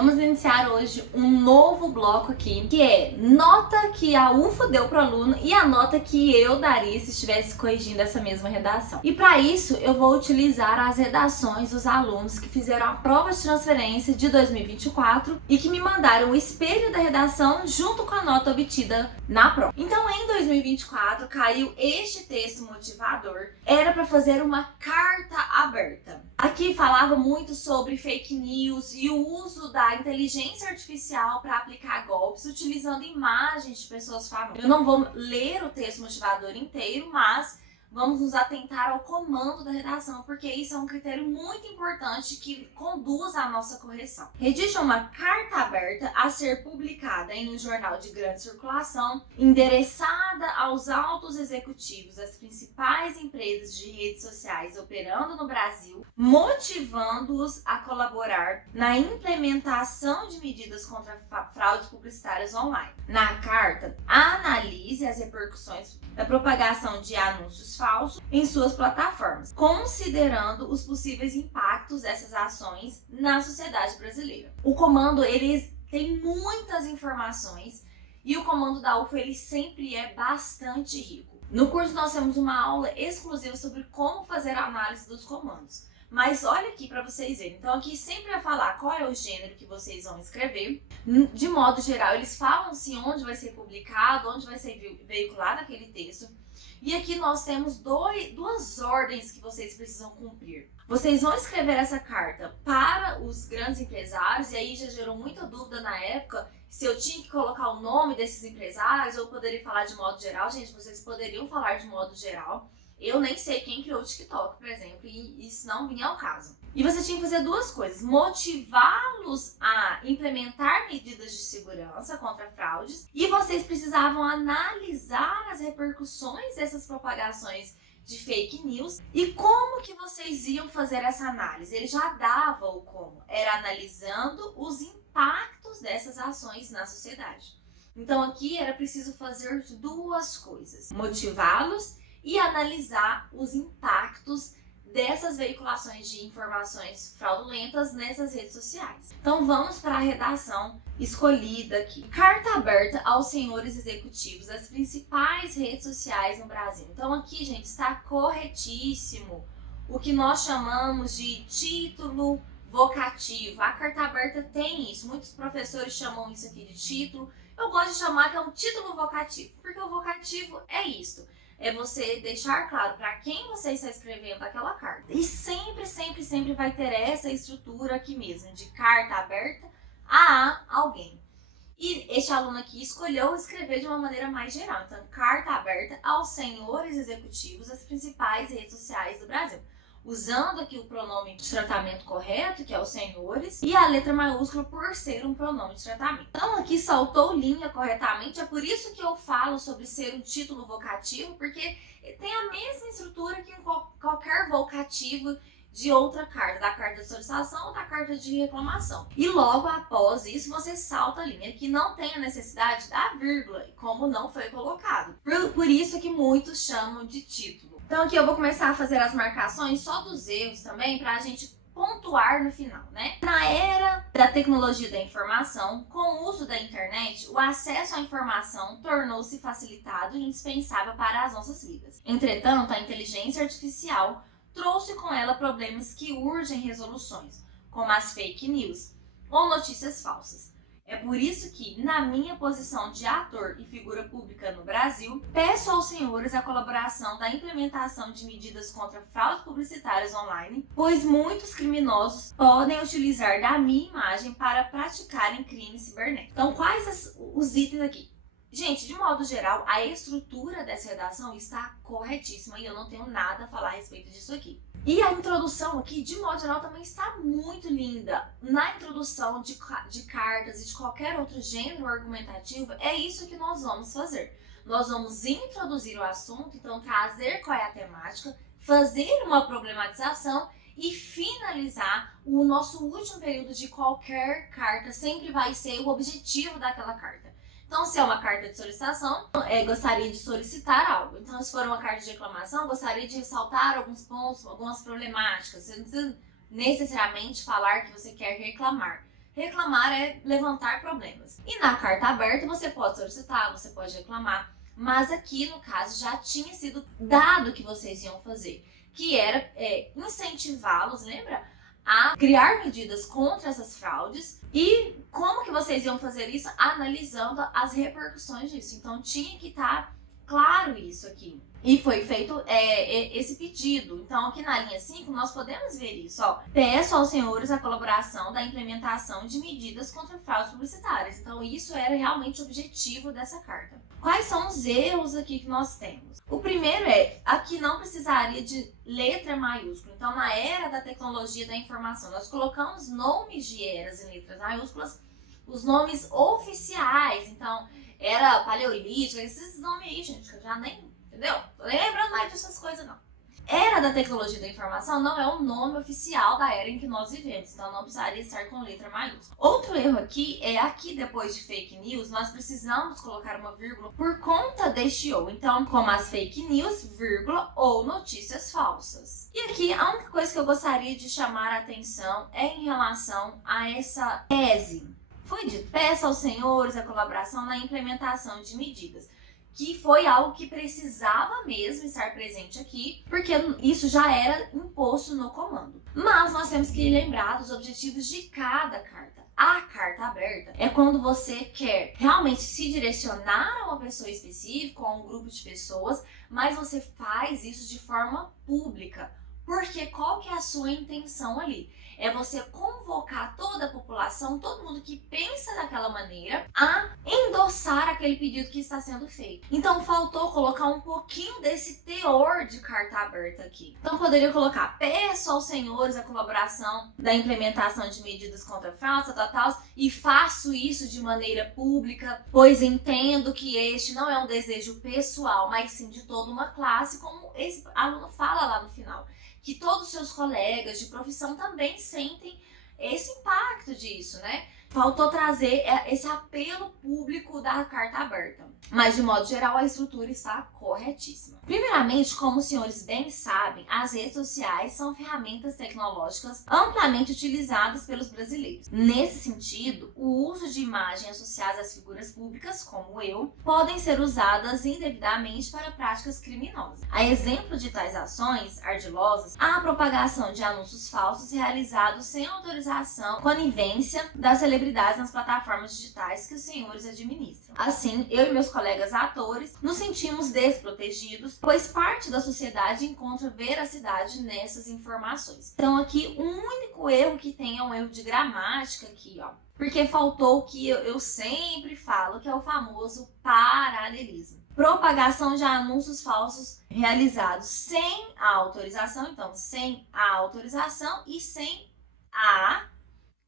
Vamos iniciar hoje um novo bloco aqui, que é nota que a UFO deu pro aluno e a nota que eu daria se estivesse corrigindo essa mesma redação. E para isso eu vou utilizar as redações dos alunos que fizeram a prova de transferência de 2024 e que me mandaram o espelho da redação junto com a nota obtida na prova. Então em 2024 caiu este texto motivador, era para fazer uma carta aberta. Aqui falava muito sobre fake news e o uso da inteligência artificial para aplicar golpes utilizando imagens de pessoas famosas. Eu não vou ler o texto motivador inteiro, mas vamos nos atentar ao comando da redação, porque isso é um critério muito importante que conduz à nossa correção. Redija uma carta aberta a ser publicada em um jornal de grande circulação, endereçada aos altos executivos das principais empresas de redes sociais operando no Brasil, motivando-os a colaborar na implementação de medidas contra fraudes publicitárias online. Na carta, analise as repercussões da propagação de anúncios falsos em suas plataformas, considerando os possíveis impactos dessas ações na sociedade brasileira. O comando, ele tem muitas informações e o comando da UFO, ele sempre é bastante rico. No curso nós temos uma aula exclusiva sobre como fazer a análise dos comandos. Mas olha aqui para vocês verem. Então aqui sempre vai falar qual é o gênero que vocês vão escrever. De modo geral, eles falam assim onde vai ser publicado, onde vai ser veiculado aquele texto. E aqui nós temos duas ordens que vocês precisam cumprir. Vocês vão escrever essa carta para os grandes empresários, e aí já gerou muita dúvida na época se eu tinha que colocar o nome desses empresários ou poderia falar de modo geral. Gente, vocês poderiam falar de modo geral. Eu nem sei quem criou o TikTok, por exemplo, e isso não vinha ao caso. E você tinha que fazer duas coisas: motivá-los a implementar medidas de segurança contra fraudes, e vocês precisavam analisar as repercussões dessas propagações de fake news. E como que vocês iam fazer essa análise? Ele já dava o como. Era analisando os impactos dessas ações na sociedade. Então aqui era preciso fazer duas coisas: motivá-los e analisar os impactos dessas veiculações de informações fraudulentas nessas redes sociais. Então vamos para a redação escolhida aqui. Carta aberta aos senhores executivos das principais redes sociais no Brasil. Então aqui, gente, está corretíssimo o que nós chamamos de título vocativo. A carta aberta tem isso. Muitos professores chamam isso aqui de título. Eu gosto de chamar que é um título vocativo, porque o vocativo é isso. É você deixar claro para quem você está escrevendo aquela carta. E sempre vai ter essa estrutura aqui mesmo, de carta aberta a alguém. E este aluno aqui escolheu escrever de uma maneira mais geral. Então, carta aberta aos senhores executivos das principais redes sociais do Brasil. Usando aqui o pronome de tratamento correto, que é os senhores, e a letra maiúscula por ser um pronome de tratamento. Então aqui saltou linha corretamente, é por isso que eu falo sobre ser um título vocativo, porque tem a mesma estrutura que em qualquer vocativo de outra carta, da carta de solicitação ou da carta de reclamação. E logo após isso você salta a linha, que não tem a necessidade da vírgula, como não foi colocado. Por isso que muitos chamam de título. Então aqui eu vou começar a fazer as marcações só dos erros também, para a gente pontuar no final, né? Na era da tecnologia da informação, com o uso da internet, o acesso à informação tornou-se facilitado e indispensável para as nossas vidas. Entretanto, a inteligência artificial trouxe com ela problemas que urgem resoluções, como as fake news ou notícias falsas. É por isso que, na minha posição de ator e figura pública no Brasil, peço aos senhores a colaboração da implementação de medidas contra fraudes publicitárias online, pois muitos criminosos podem utilizar da minha imagem para praticarem crimes cibernéticos. Então, quais os itens aqui? Gente, de modo geral, a estrutura dessa redação está corretíssima e eu não tenho nada a falar a respeito disso aqui. E a introdução aqui, de modo geral, também está muito linda. Na introdução de cartas e de qualquer outro gênero argumentativo, é isso que nós vamos fazer. Nós vamos introduzir o assunto, então trazer qual é a temática, fazer uma problematização e finalizar o nosso último período de qualquer carta. Sempre vai ser o objetivo daquela carta. Então, se é uma carta de solicitação, gostaria de solicitar algo. Então, se for uma carta de reclamação, gostaria de ressaltar alguns pontos, algumas problemáticas. Você não precisa necessariamente falar que você quer reclamar. Reclamar é levantar problemas. E na carta aberta você pode solicitar, você pode reclamar, mas aqui no caso já tinha sido dado o que vocês iam fazer, que era incentivá-los, lembra? A criar medidas contra essas fraudes. E como que vocês iam fazer isso? Analisando as repercussões disso. Então tinha que estar claro isso aqui. E foi feito esse pedido. Então aqui na linha 5 nós podemos ver isso. Ó. Peço aos senhores a colaboração da implementação de medidas contra fraudes publicitárias. Então isso era realmente o objetivo dessa carta. Quais são os erros aqui que nós temos? O primeiro aqui não precisaria de letra maiúscula. Então na era da tecnologia da informação, nós colocamos nomes de eras em letras maiúsculas, os nomes oficiais. Então era paleolítico, esses nomes aí, gente, que eu já nem... Entendeu? Tô lembrando mais dessas coisas, não. Era da tecnologia da informação não é o nome oficial da era em que nós vivemos, então não precisaria estar com letra maiúscula. Outro erro aqui aqui depois de fake news, nós precisamos colocar uma vírgula por conta deste ou. Então, como as fake news, vírgula, ou notícias falsas. E aqui, a única coisa que eu gostaria de chamar a atenção é em relação a essa tese. Foi dito, peça aos senhores a colaboração na implementação de medidas, que foi algo que precisava mesmo estar presente aqui, porque isso já era imposto no comando. Mas nós temos que lembrar dos objetivos de cada carta. A carta aberta é quando você quer realmente se direcionar a uma pessoa específica, a um grupo de pessoas, mas você faz isso de forma pública. Porque qual que é a sua intenção ali? É você convocar toda a população, todo mundo que pensa daquela maneira, a endossar aquele pedido que está sendo feito. Então faltou colocar um pouquinho desse teor de carta aberta aqui. Então poderia colocar, peço aos senhores a colaboração da implementação de medidas contra fraude, e faço isso de maneira pública, pois entendo que este não é um desejo pessoal, mas sim de toda uma classe, como esse aluno fala lá no final. Que todos os seus colegas de profissão também sentem esse impacto disso, né? Faltou trazer esse apelo público da carta aberta. Mas, de modo geral, a estrutura está corretíssima. Primeiramente, como os senhores bem sabem, as redes sociais são ferramentas tecnológicas amplamente utilizadas pelos brasileiros. Nesse sentido, o uso de imagens associadas às figuras públicas, como eu, podem ser usadas indevidamente para práticas criminosas. A exemplo de tais ações ardilosas, há a propagação de anúncios falsos realizados sem autorização, conivência das celebridades nas plataformas digitais que os senhores administram. Assim, eu e meus colegas atores nos sentimos desprotegidos, pois parte da sociedade encontra veracidade nessas informações. Então aqui, o único erro que tem é um erro de gramática aqui, ó. Porque faltou o que eu sempre falo, que é o famoso paralelismo. Propagação de anúncios falsos realizados sem a autorização, então sem a autorização e sem a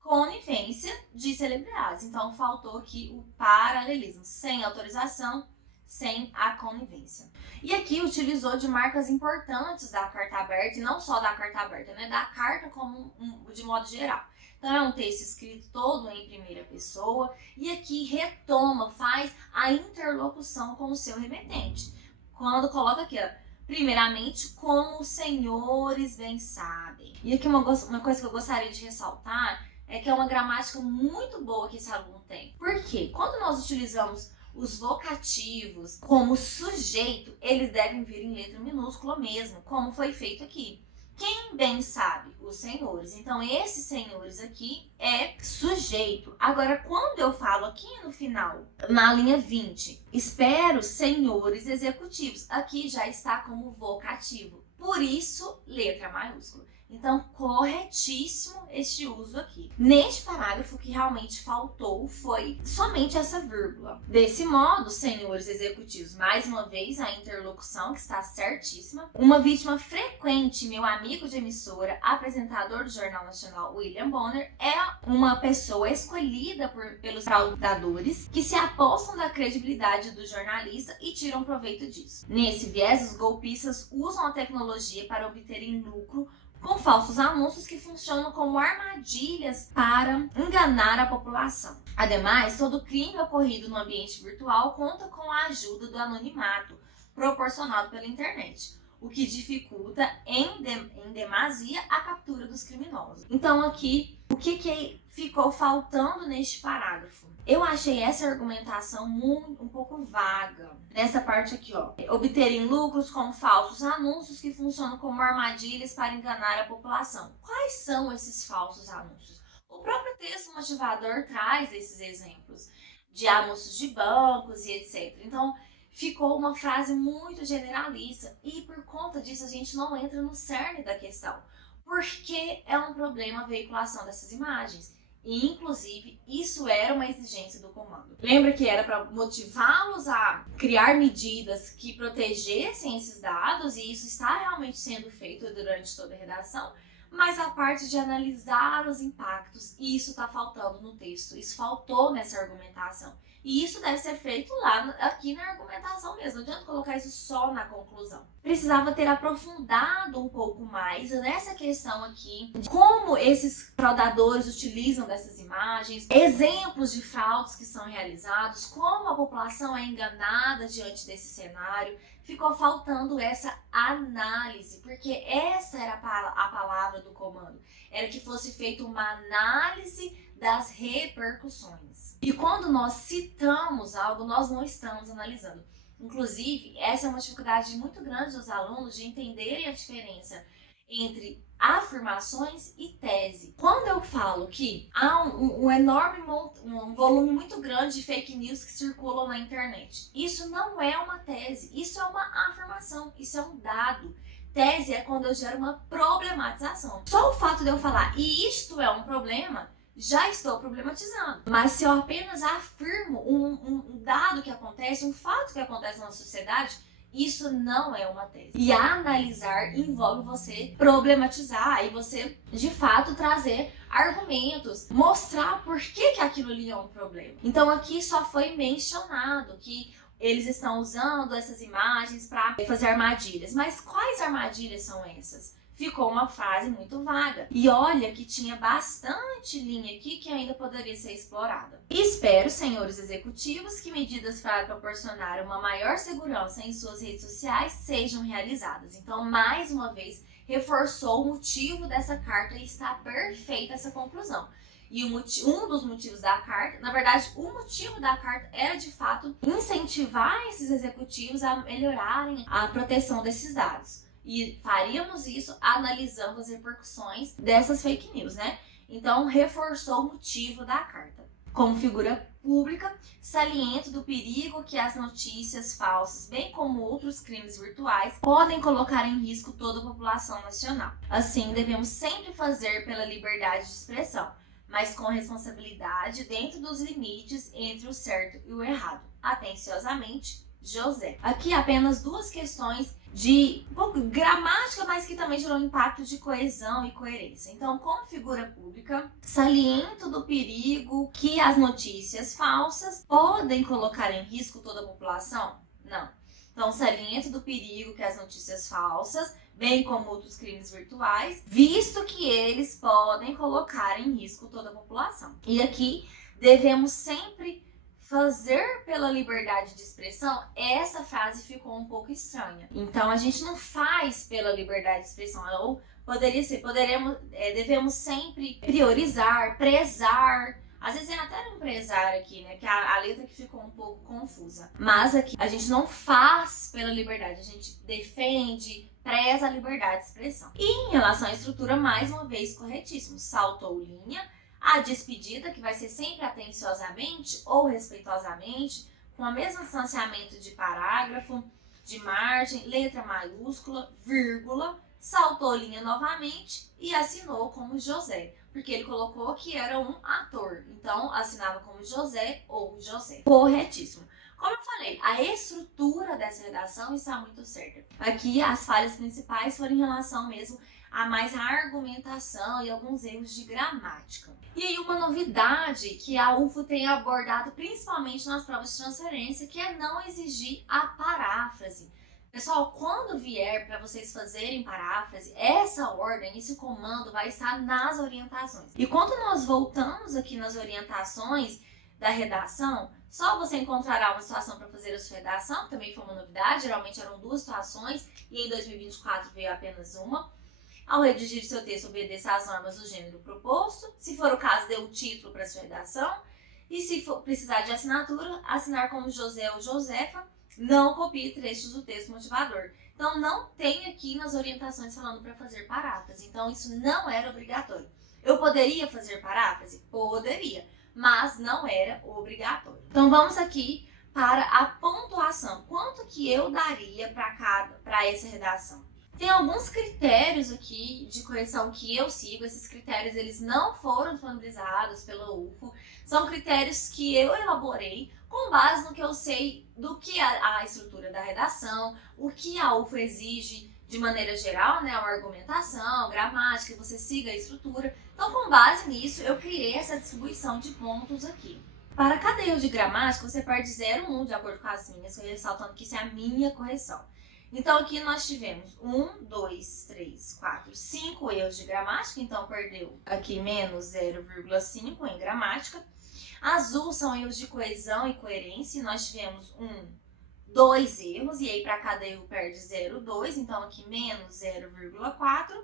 conivência de celebridades. Então faltou aqui o paralelismo, sem autorização, sem a conivência. E aqui utilizou de marcas importantes da carta aberta, e não só da carta aberta, né? Da carta como de modo geral. Então é um texto escrito todo em primeira pessoa, e aqui retoma, faz a interlocução com o seu remetente. Quando coloca aqui, ó, primeiramente, como os senhores bem sabem. E aqui uma coisa que eu gostaria de ressaltar é que é uma gramática muito boa que esse aluno tem. Por quê? Quando nós utilizamos os vocativos como sujeito, eles devem vir em letra minúscula mesmo, como foi feito aqui. Quem bem sabe? Os senhores. Então, esses senhores aqui é sujeito. Agora, quando eu falo aqui no final, na linha 20, espero senhores executivos, aqui já está como vocativo. Por isso, letra maiúscula. Então, corretíssimo este uso aqui. Neste parágrafo, o que realmente faltou foi somente essa vírgula. Desse modo, senhores executivos, mais uma vez a interlocução que está certíssima. Uma vítima frequente, meu amigo de emissora, apresentador do Jornal Nacional, William Bonner, é uma pessoa escolhida pelos fraudadores que se apossam da credibilidade do jornalista e tiram proveito disso. Nesse viés, os golpistas usam a tecnologia para obterem lucro com falsos anúncios que funcionam como armadilhas para enganar a população. Ademais, todo crime ocorrido no ambiente virtual conta com a ajuda do anonimato proporcionado pela internet, o que dificulta em demasia a captura dos criminosos. Então aqui, o que ficou faltando neste parágrafo? Eu achei essa argumentação um pouco vaga. Nessa parte aqui, ó. Obterem lucros com falsos anúncios que funcionam como armadilhas para enganar a população. Quais são esses falsos anúncios? O próprio texto motivador traz esses exemplos de anúncios de bancos e etc. Então, ficou uma frase muito generalista e por conta disso a gente não entra no cerne da questão. Porque é um problema a veiculação dessas imagens. E, inclusive, isso era uma exigência do comando. Lembra que era para motivá-los a criar medidas que protegessem esses dados, e isso está realmente sendo feito durante toda a redação, mas a parte de analisar os impactos, isso está faltando no texto, isso faltou nessa argumentação. E isso deve ser feito aqui na argumentação mesmo, não adianta colocar isso só na conclusão. Precisava ter aprofundado um pouco mais nessa questão aqui, de como esses fraudadores utilizam dessas imagens, exemplos de fraudes que são realizados, como a população é enganada diante desse cenário. Ficou faltando essa análise, porque essa era a palavra do comando, era que fosse feita uma análise das repercussões. E quando nós citamos algo, nós não estamos analisando. Inclusive, essa é uma dificuldade muito grande dos alunos de entenderem a diferença entre afirmações e tese. Quando eu falo que há um volume muito grande de fake news que circulam na internet, isso não é uma tese, isso é uma afirmação, isso é um dado. Tese é quando eu gero uma problematização. Só o fato de eu falar, e isto é um problema, já estou problematizando. Mas se eu apenas afirmo um dado que acontece, um fato que acontece na sociedade, isso não é uma tese. E analisar envolve você problematizar e você, de fato, trazer argumentos, mostrar por que aquilo ali é um problema. Então aqui só foi mencionado que eles estão usando essas imagens para fazer armadilhas. Mas quais armadilhas são essas? Ficou uma frase muito vaga. E olha que tinha bastante linha aqui que ainda poderia ser explorada. Espero, senhores executivos, que medidas para proporcionar uma maior segurança em suas redes sociais sejam realizadas. Então, mais uma vez, reforçou o motivo dessa carta e está perfeita essa conclusão. E um dos motivos da carta, na verdade, o motivo da carta era de fato incentivar esses executivos a melhorarem a proteção desses dados. E faríamos isso analisando as repercussões dessas fake news, né? Então, reforçou o motivo da carta. Como figura pública, saliento do perigo que as notícias falsas, bem como outros crimes virtuais, podem colocar em risco toda a população nacional. Assim, devemos sempre fazer pela liberdade de expressão, mas com responsabilidade dentro dos limites entre o certo e o errado. Atenciosamente, José. Aqui apenas duas questões de um pouco gramática, mas que também gerou impacto de coesão e coerência. Então, como figura pública, saliento do perigo que as notícias falsas podem colocar em risco toda a população? Não. Então, saliento do perigo que as notícias falsas, bem como outros crimes virtuais, visto que eles podem colocar em risco toda a população. E aqui devemos sempre fazer pela liberdade de expressão. Essa frase ficou um pouco estranha. Então, a gente não faz pela liberdade de expressão, ou poderia ser, devemos sempre priorizar, prezar. Às vezes é até um prezar aqui, né? Que a letra que ficou um pouco confusa. Mas aqui a gente não faz pela liberdade, a gente defende, preza a liberdade de expressão. E em relação à estrutura, mais uma vez, corretíssimo. Saltou linha. A despedida, que vai ser sempre atenciosamente ou respeitosamente, com o mesmo distanciamento de parágrafo, de margem, letra maiúscula, vírgula, saltou linha novamente e assinou como José, porque ele colocou que era um ator, então assinava como José ou José. Corretíssimo. Como eu falei, a estrutura dessa redação está muito certa. Aqui as falhas principais foram em relação mesmo a mais a argumentação e alguns erros de gramática. E aí uma novidade que a UFO tem abordado principalmente nas provas de transferência, que é não exigir a paráfrase. Pessoal, quando vier para vocês fazerem paráfrase, essa ordem, esse comando vai estar nas orientações. E quando nós voltamos aqui nas orientações da redação, só você encontrará uma situação para fazer a sua redação, que também foi uma novidade, geralmente eram duas situações e em 2024 veio apenas uma. Ao redigir seu texto, obedeça às normas do gênero proposto. Se for o caso, dê o título para sua redação. E se for precisar de assinatura, assinar como José ou Josefa. Não copie trechos do texto motivador. Então, não tem aqui nas orientações falando para fazer paráfrase. Então, isso não era obrigatório. Eu poderia fazer paráfrase? Poderia, mas não era obrigatório. Então, vamos aqui para a pontuação. Quanto que eu daria para essa redação? Tem alguns critérios aqui de correção que eu sigo. Esses critérios eles não foram disponibilizados pela UFO. São critérios que eu elaborei com base no que eu sei do que a estrutura da redação, o que a UFO exige de maneira geral, né, uma argumentação, gramática, que você siga a estrutura. Então, com base nisso, eu criei essa distribuição de pontos aqui. Para cada erro de gramática, você perde 0,1 de acordo com as minhas, ressaltando que isso é a minha correção. Então, aqui nós tivemos 1, 2, 3, 4, 5 erros de gramática, então perdeu aqui menos 0,5 em gramática. Azul são erros de coesão e coerência, nós tivemos 2 erros, e aí para cada erro perde 0,2, então aqui menos 0,4.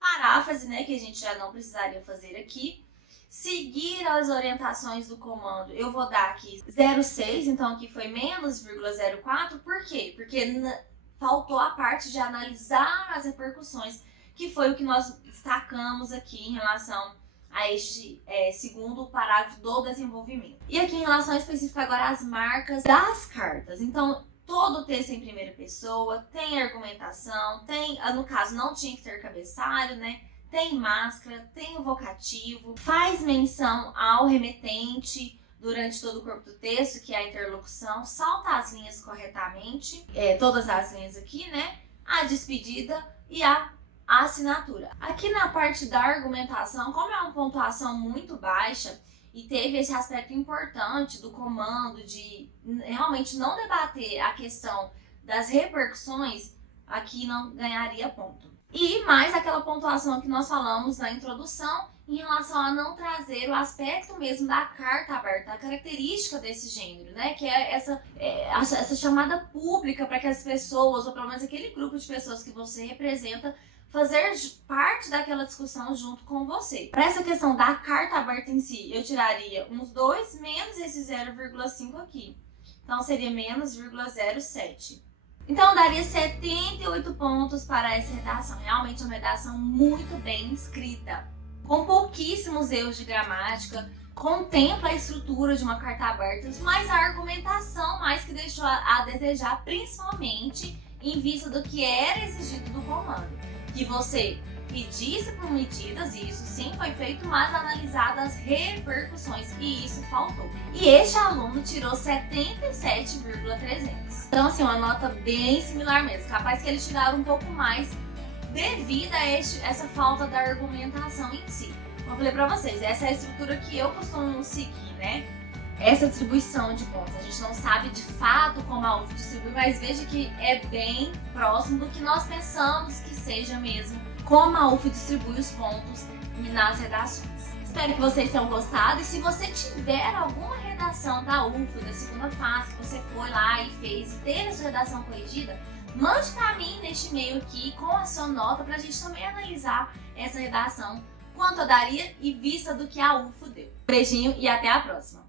Paráfrase, né, que a gente já não precisaria fazer aqui. Seguir as orientações do comando, eu vou dar aqui 0,6, então aqui foi menos 0,04. Por quê? Porque faltou a parte de analisar as repercussões, que foi o que nós destacamos aqui em relação a este segundo parágrafo do desenvolvimento. E aqui em relação específica agora às marcas das cartas. Então, todo o texto em primeira pessoa, tem argumentação, tem, no caso não tinha que ter cabeçalho, né? Tem máscara, tem o vocativo, faz menção ao remetente durante todo o corpo do texto, que é a interlocução, salta as linhas corretamente, todas as linhas aqui, né? A despedida e a assinatura. Aqui na parte da argumentação, como é uma pontuação muito baixa e teve esse aspecto importante do comando de realmente não debater a questão das repercussões, aqui não ganharia ponto. E mais aquela pontuação que nós falamos na introdução em relação a não trazer o aspecto mesmo da carta aberta, a característica desse gênero, né? Que é essa chamada pública para que as pessoas, ou pelo menos aquele grupo de pessoas que você representa, fazer parte daquela discussão junto com você. Para essa questão da carta aberta em si, eu tiraria uns 2 menos esse 0,5 aqui. Então, seria menos 0,07. Então, daria 78 pontos para essa redação. Realmente é uma redação muito bem escrita, com pouquíssimos erros de gramática, contempla a estrutura de uma carta aberta, mas a argumentação mais que deixou a desejar, principalmente em vista do que era exigido do comando. Que você pedisse por medidas, e isso sim foi feito, mas analisadas as repercussões, e isso faltou. E este aluno tirou 77,300. Então, assim, uma nota bem similar mesmo. Capaz que eles tiraram um pouco mais devido a essa falta da argumentação em si. Como eu falei pra vocês, essa é a estrutura que eu costumo seguir, né? Essa distribuição de pontos. A gente não sabe de fato como a UFO distribui, mas veja que é bem próximo do que nós pensamos que seja mesmo como a UFO distribui os pontos nas redações. Espero que vocês tenham gostado, e se você tiver alguma redação da UFO da segunda fase, que você foi lá e fez e teve a sua redação corrigida, mande para mim neste e-mail aqui com a sua nota para a gente também analisar essa redação, quanto eu daria e vista do que a UFO deu. Beijinho e até a próxima!